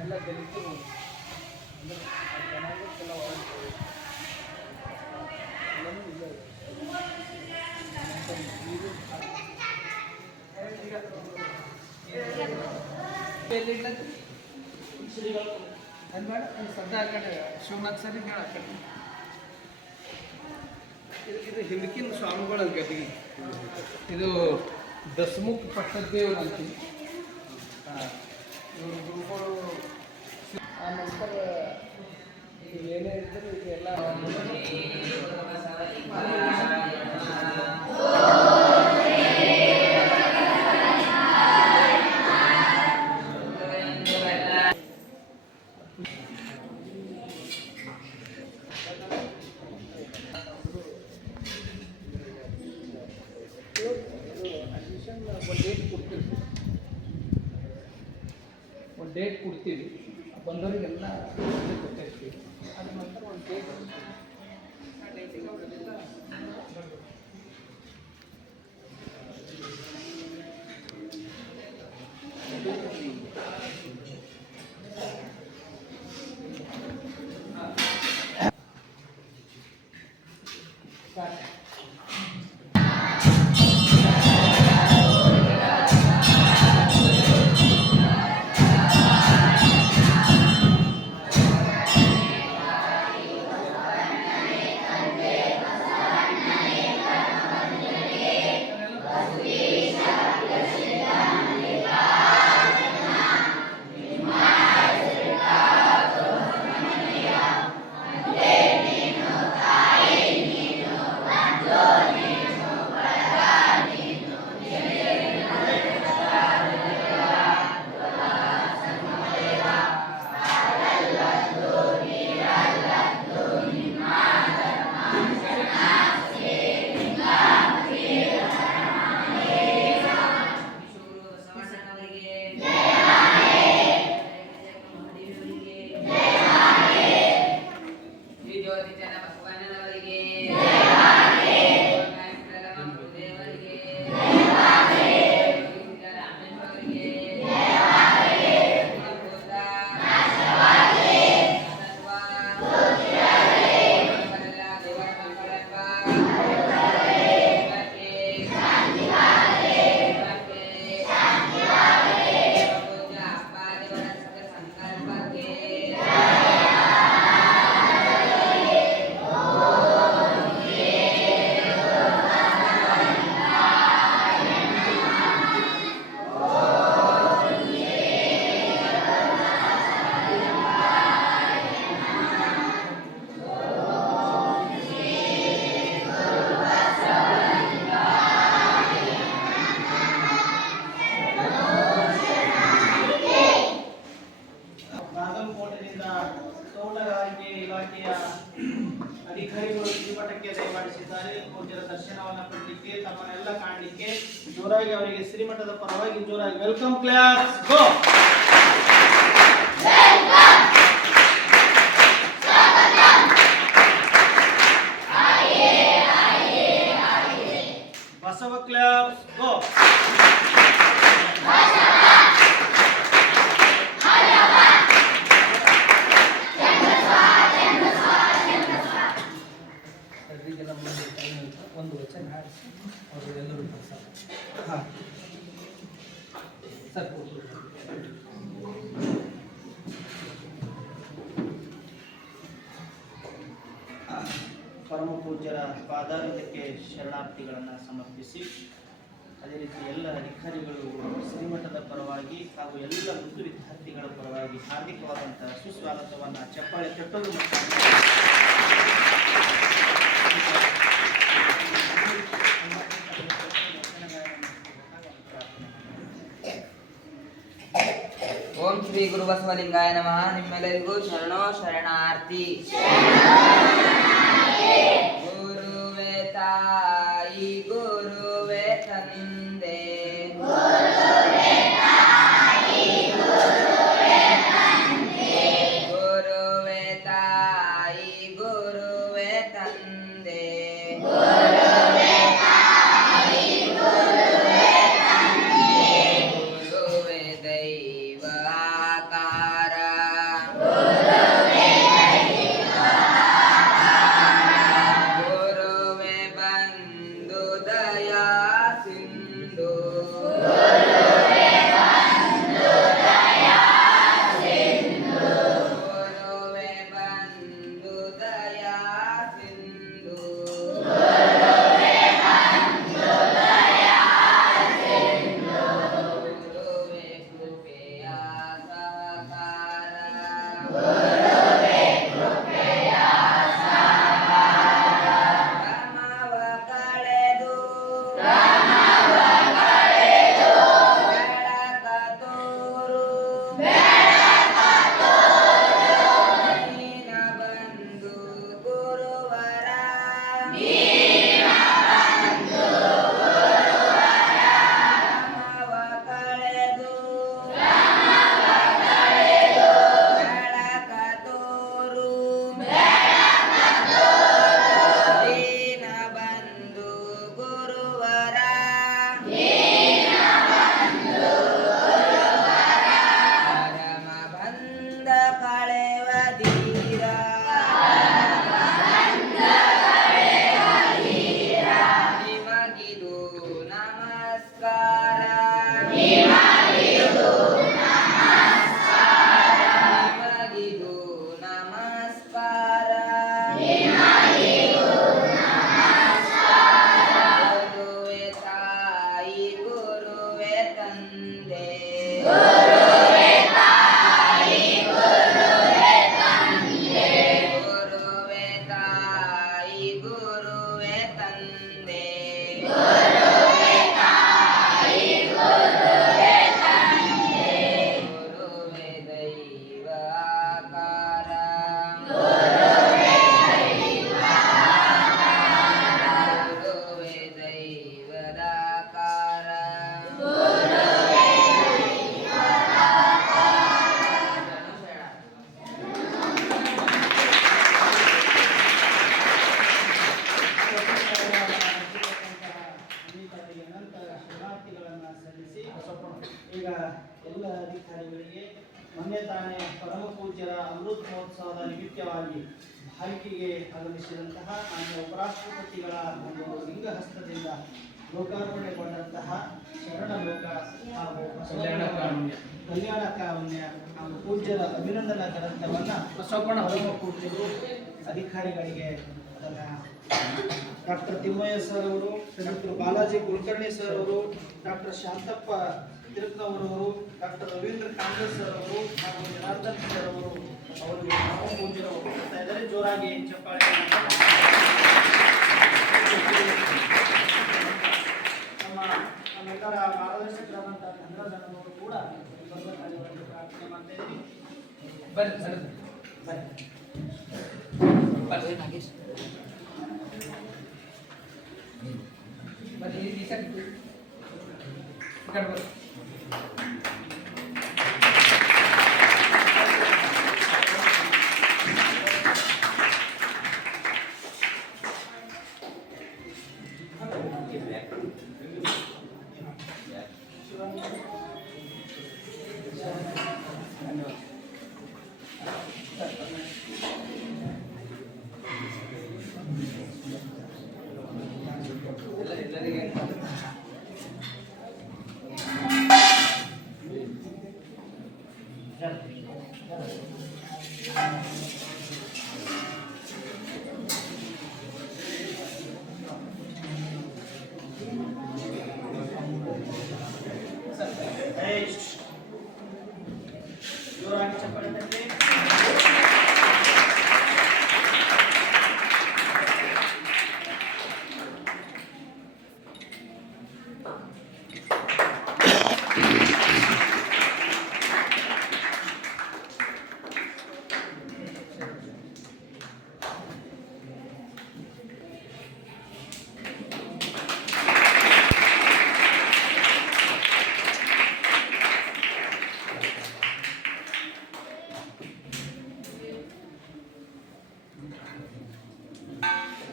ಎಲ್ಲ ದಲಿತರು ಅಂದರೆ ಜನಾಂಗಕ್ಕೆಲ್ಲ ಎಲ್ಲನೂ ಇಲ್ಲ. ಶಿವನಾಥ್ ಸರಿ ಹೇಳಕ್ಕೆ ಇದು ಹಿಂದಕಿನ ಸ್ವಾಮಿಗಳ ಗದಿಗೆ ಇದು ದಸಮುಖ ಪಟ್ಟದೇವ್ರು ಅಂತೀವಿ. ಇವರು ಗುರುಗಳು ಆ ನಂತರ ಇದು ಏನೇ ಇದ್ದರೂ ಇದೆಲ್ಲ ಒಂದು ಡೇಟ್ ಕೊಡ್ತೀವಿ, ಬಂದವರಿಗೆಲ್ಲ ಕೊಟ್ಟಿರ್ತೀವಿ. ಅದ್ರ ನಂತರ ಒಂದು ಡೇಟ್ ಆ ಡೇಟಿಗೆ ಅವರೆಲ್ಲ ತೋಟಗಾರಿಕೆ ಇಲಾಖೆಯ ಅಧಿಕಾರಿಗಳು ಶ್ರೀಮಠಕ್ಕೆ ದಯಮಾಡಿಸಿದ್ದಾರೆ. ಪೂಜ್ಯರ ದರ್ಶನವನ್ನು ಪಡೆಯಲಿಕ್ಕೆ ತಮ್ಮನ್ನೆಲ್ಲ ಕಾಣಲಿಕ್ಕೆ ಜೋರಾಗಿ ಅವರಿಗೆ ಶ್ರೀಮಠದ ಪರವಾಗಿ ಜೋರಾಗಿ ವೆಲ್ಕಮ್ ಕ್ಲಾಸ್ ಗೋ. ಬಸವ ಕ್ಲಾಸ್ ಗೋ. ಒಂದು ವಚನ ಹಾಡಿಸಿ ಅವರು ಎಲ್ಲರೂ ಹಾಂ ಸರ್. ಪರಮ ಪೂಜ್ಯರ ಪಾದಾರಕ್ಕೆ ಶರಣಾರ್ಥಿಗಳನ್ನು ಸಮರ್ಪಿಸಿ, ಅದೇ ರೀತಿ ಎಲ್ಲ ಅಧಿಕಾರಿಗಳು ಶ್ರೀಮಠದ ಪರವಾಗಿ ಹಾಗೂ ಎಲ್ಲ ಮುದ್ದು ವಿದ್ಯಾರ್ಥಿಗಳ ಪರವಾಗಿ ಹಾರ್ದಿಕವಾದಂತಹ ಸುಸ್ವಾಗತವನ್ನು ಚಪ್ಪಾಳೆ ತಟ್ಟಲು ಓಂ ಶ್ರೀ ಗುರು ಬಸವಲಿಂಗಾಯ ನಮಃ. ನಿಮ್ಮೆಲ್ಲರಿಗೂ ಶರಣೋ ಶರಣಾರ್ಥಿ. ಗುರುವೆ ತಾಯಿ ಗುರುವೆ ತಂದೆ ಗುರುವೆ ತಾಯಿ ಗುರುವೆ ತಂದೆ ಗುರುವೆ ದೈವ ಆಕಾರ ಗುರುವೆ ಬಂಧು ದಯಾ ಸಿಂಧು ಗುರುವೆ ಬಂಧು ದಯಾ ಸಿಂಧು ಗುರುವೆ ಕೃಪೆಯ ಸಹಕಾರ ಕ್ರಮವ ಕಳೆದು ಬೆಳಕ ತೋರು ನೀನ ಬಂದು ಗುರುವರ ಕ್ರಮವ ಕಳೆದು ಬೆಳಕ ತೋರು ದೀನ ಬಂಧು ಗುರುವರ ಪರಮ ಬಂಧ ಕಳೆವ ಧೀರ ನಿಮಗಿದು ನಮಸ್ಕಾರ ನಿಮಗಿದು ನಮಸ್ಕಾರ ಗುರುವೆ ತಾಯಿ ಗುರುವೆ ತಂದೆ ಗುರುವೆ ತಾಯಿ ಗುರುವೆ ತಂದೆ ಗುರುವೆ ದೈವ ಆಕಾರ ಗುರುವೆ ದೈವದ ಆಕಾರ ಅಧಿಕಾರಿಗೆ ನಂತರ ಶರಣಾರ್ಥಿಗಳನ್ನು ಸಲ್ಲಿಸಿ ಈಗ ಎಲ್ಲ ಅಧಿಕಾರಿಗಳಿಗೆ ಮೊನ್ನೆ ತಾನೇ ಪರಮ ಪೂಜ್ಯರ ಅಮೃತ ಮಹೋತ್ಸವದ ನಿಮಿತ್ತವಾಗಿ ಭಾರತಿಗೆ ಆಗಮಿಸಿದಂತಹ ಮಾನ್ಯ ಉಪರಾಷ್ಟ್ರಪತಿಗಳ ಒಂದು ಲಿಂಗಹಸ್ತದಿಂದ ಲೋಕಾರ್ಪಣೆಗೊಂಡಂತಹ ಶರಣ ಲೋಕ ಹಾಗೂ ಕಲ್ಯಾಣ ಕಾರುಣ್ಯ ಹಾಗೂ ಪೂಜ್ಯರ ಅಭಿನಂದನಾ ಗ್ರಂಥವನ್ನು ಪರಮ ಪೂಜ್ಯರು ಅಧಿಕಾರಿಗಳಿಗೆ ಅದನ್ನು ಡಾಕ್ಟರ್ ತಿಮ್ಮಯ್ಯ ಸರ್ ಅವರು, ಡಾಕ್ಟರ್ ಬಾಲಾಜಿ ಕುಲಕರ್ಣಿ ಸರ್ ಅವರು, ಡಾಕ್ಟರ್ ಶಾಂತಪ್ಪ ತಿರುಕ್ನವರವರು, ಡಾಕ್ಟರ್ ರವೀಂದ್ರ ಕಾಂಗ್ರೆಸ್ ಸರ್ ಅವರು ಹಾಗೂ ಜನಾರ್ದನ್ ಸರ್ ಅವರು ಅವರಿಗೆ ಪರಮ ಪೂಜ್ಯರು ಕೊಡ್ತಾ ಇದ್ದಾರೆ. ಜೋರಾಗಿ ಚಪ್ಪಾಳೆ. ನಮ್ಮೆಲ್ಲರ ಮಾರ್ಗದರ್ಶಕರಾದಂತಹ ಚಂದ್ರಧನವರು ಕೂಡ ಬರ್ಬೇಕಾಗಿ ಪ್ರಾರ್ಥನೆ ಮಾಡ್ತಾ ಇದ್ದೀವಿ. ಬರ್ರಿ ಸರ್ ಬರ್ರಿ ನಾಗೇಶ್ ಬರ್ರಿ ಈ ಸೈಡ್ ಈ ಕಡೆ ಬರ್ರಿ ಎಲ್ಲರಿಗೆ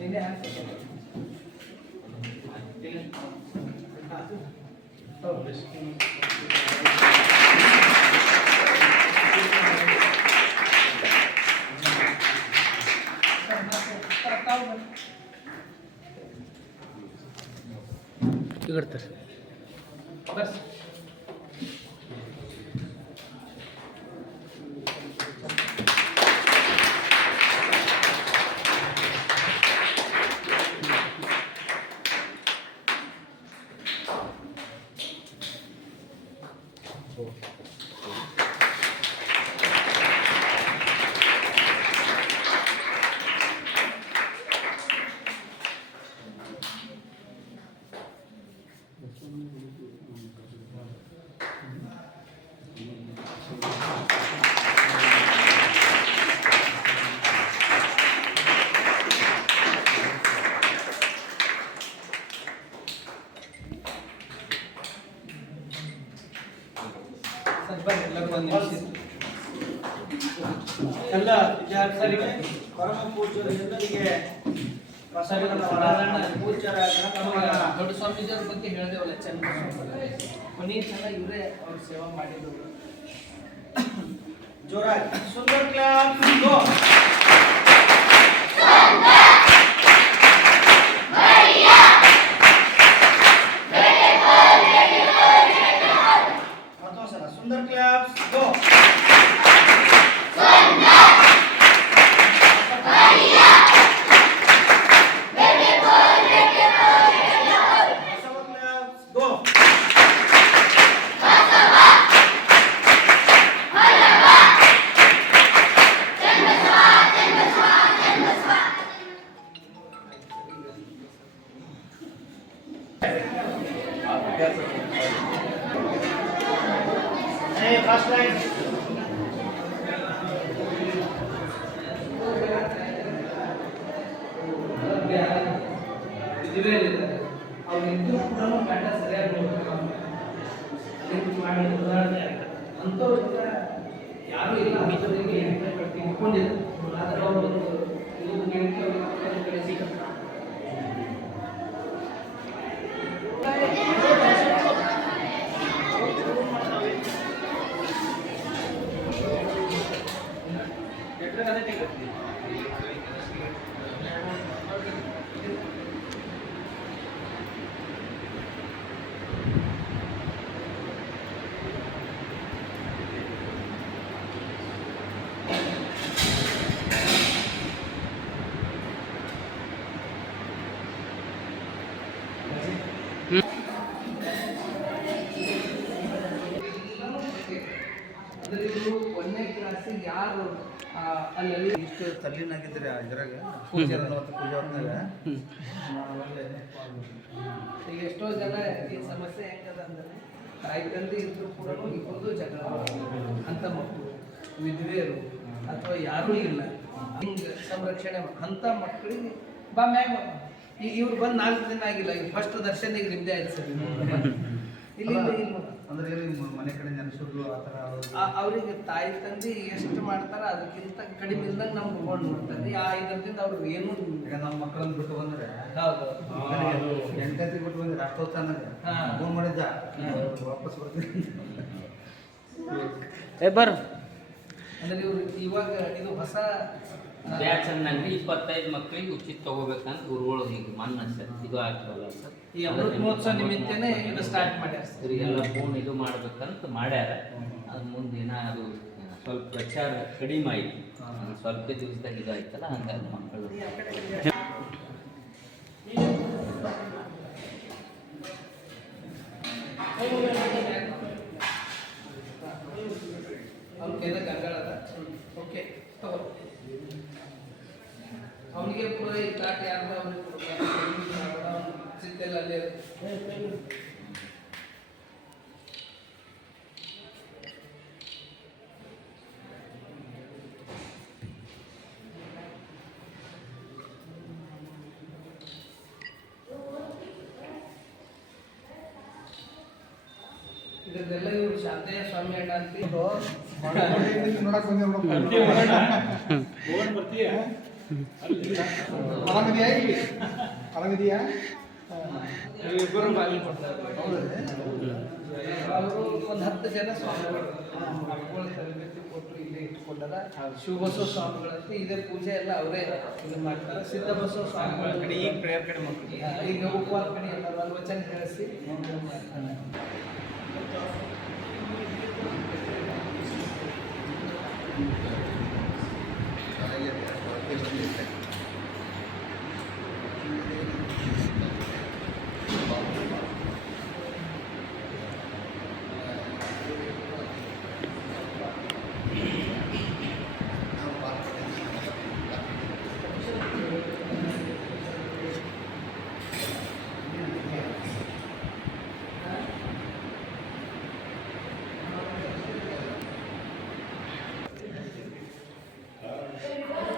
ನಿನ್ನೆ ಹಾಕ್ತೀನಿ. ಹೌದು. ಇಡ್ತಾರೆ ಬಸ್ ಎಲ್ಲರೂ ಒಂದು ನಿಮಿಷ ಎಲ್ಲ ವಿದ್ಯಾರ್ಥಿಗಳಿಗೆ ಪರಮ ಪೂಜ್ಯರಿಗೆ ಪೂಜ್ಯರ ದೊಡ್ಡ ಸ್ವಾಮೀಜಿಯವ್ರ ಬಗ್ಗೆ ಹೇಳಿದೆವಲ್ಲ ಚೆನ್ನ ಕೊನೆಯ ಸಲ ಇವರೇ ಅವ್ರ ಸೇವಾ ಮಾಡಿದ್ರು. ಜೋರಾಗಿ ಸುಂದರ್ ಕ್ಲಾಪ್ ಗೋ. ಮತ್ತೊಂದು ಸಲ ಸುಂದರ್ ಕ್ಲಾಪ್ ಗೋ. Hey, first line. ಅವ್ರಿಬ್ಬರು ಕೂಡ ಗಂಡ ಸರಿಯಾಗಿ ನೋಡ್ಬೇಕು. ಮಾಡಿ ಉದಾಹರಣೆ ಅಂಥವ್ರು ಯಾರು ಇಲ್ಲ ಅಂಥವರಿಗೆ ತಿಳ್ಕೊಂಡಿದ್ರು. ಆದರೆ ಅವರು ಇದು ನೆನಪಿ ಅವ್ರಿಗೆ ಕಡೆ ಸಿಗುತ್ತೆ. ಅಂದರೆ ಇವರು 1ನೇ ಕ್ಲಾಸಿಗೆ ಯಾರು ಅಲ್ಲಿ ಇಷ್ಟು ತಲ್ಲಿನಾಗಿದ್ದರೆ ಇದ್ರಾಗ ಪೂಜೆ ಹೊತ್ತಾಗ ಈಗ ಎಷ್ಟೋ ಜನ ಈ ಸಮಸ್ಯೆ ಹೆಂಗದ ಅಂದರೆ ತಾಯಿ ತಂದೆ ಇದ್ರು ಕೂಡ ಇಬ್ಬರದು ಜಗಳ ಅಂತ ಮಕ್ಕಳು ವಿಧವೆಯರು ಅಥವಾ ಯಾರೂ ಇಲ್ಲ ಹಿಂಗೆ ಸಂರಕ್ಷಣೆ ಅಂಥ ಮಕ್ಕಳಿಗೆ ಬಾ ಮ್ಯಾಗ ಇವ್ರು ಬಂದು 4 ದಿನ ಆಗಿಲ್ಲ ಈಗ ಫಸ್ಟ್ ದರ್ಶನ ಈಗ ನಿಮ್ಮದೇ ಆಯ್ತು ಸರ್. ಇಲ್ಲಿ ಅಂದ್ರೆ ಮನೆ ಕಡೆ ನೆನೆಸೋದು ಆ ಥರ ಅವರಿಗೆ ತಾಯಿ ತಂದೆ ಎಷ್ಟು ಮಾಡ್ತಾರ ಅದಕ್ಕಿಂತ ಕಡಿಮೆ ಇಲ್ದಂಗೆ ನಮ್ಗೆ ತಗೊಂಡು ನೋಡ್ತಾರೆ. ಆ ಇದರಿಂದ ಅವ್ರಿಗೆ ಏನು ಈಗ ನಮ್ಮ ಮಕ್ಕಳನ್ನ ಬಿಟ್ಟು ಬಂದ್ರೆ ಹೌದು 8 ಬಿಟ್ಟು ಬಂದ್ರೆ ಅಷ್ಟೊತ್ತು ಅನ್ನೋದು ಫೋನ್ ಮಾಡಿದ್ದ ವಾಪಸ್ ಬರ್ತೀನಿ ಬರ್ ಅಂದ್ರೆ ಇವ್ರು ಇವಾಗ ಇದು ಹೊಸ ಬ್ಯಾಚ್ ಅನ್ನಂಗೆ 25 ಮಕ್ಕಳಿಗೆ ಉಚಿತ ತಗೋಬೇಕಂತ ಗುರುಗಳು ಈಗ ಮನ್ನ ಸರ್ ಇದು ಆಗ್ತದಲ್ಲ ಸರ್ ಈ ಅಮೃತ ಮಹೋತ್ಸವ ನಿಮಿತ್ತನೇ ಇದು ಸ್ಟಾರ್ಟ್ ಮಾಡ್ಯಾರ ಸರ್. ಇವರಿಗೆಲ್ಲ ಫೋನ್ ಇದು ಮಾಡ್ಬೇಕಂತ ಮಾಡ್ಯಾರ. ಅದು ಮುಂದಿನ ಅದು ಸ್ವಲ್ಪ ಪ್ರಚಾರ ಕಡಿಮೆ ಆಯ್ತು. ಸ್ವಲ್ಪ ದಿವಸದಾಗ ಇದು ಆಯ್ತಲ್ಲ ಹಂಗಾಗಿ ಮಕ್ಕಳು ಅವ್ನ ಕೈದಾಗ ಗಂಗಾಳ ಅದ. ಓಕೆ ತಗೋ ಅವನಿಗೆ ಪೂರ ಈ ತಾಟ ಯಾರು ಅವ್ನಿಗೆ ಚಿತ್ತೆಲ್ಲ ಅಲ್ಲೇ ಇದರದೆಲ್ಲ ಇವರು ಶಾಂತಯ್ಯ ಸ್ವಾಮಿ ಅಣ್ಣ ಅಂತ ನೋಡಕ್ ಬಂದೆ ಆರಾಮಿದೆಯಾ ಇಲ್ಲಿ ಆರಾಮಿದೆಯಾ ಇಬ್ಬರು ಬಾಗಿಲು ಕೊಡ್ತಾರೆ ಅವರು ಒಂದು 10 ಜನ ಸ್ವಾಮಿಗಳು ಮಕ್ಕಳ ತರಬೇತಿ ಕೊಟ್ಟು ಇಲ್ಲೇ ಇಟ್ಕೊಂಡಾರ ಶಿವಬಸವ ಸ್ವಾಮಿಗಳಂತೆ ಇದೇ ಪೂಜೆ ಎಲ್ಲ ಅವರೇ ಇದು ಮಾಡ್ತಾರೆ ಸಿದ್ಧಬಸವ ಸ್ವಾಮಿಗಳ ಕಡೆ ಈಗ ಪ್ರೇಯರ್ ಕಡೆ ಈಗ ಉಪವಾಸ ಕಡೆ ಎಲ್ಲ ವಚನ ಹೇಳಿಸಿ ಚೆನ್ನಾಗಿದೆ.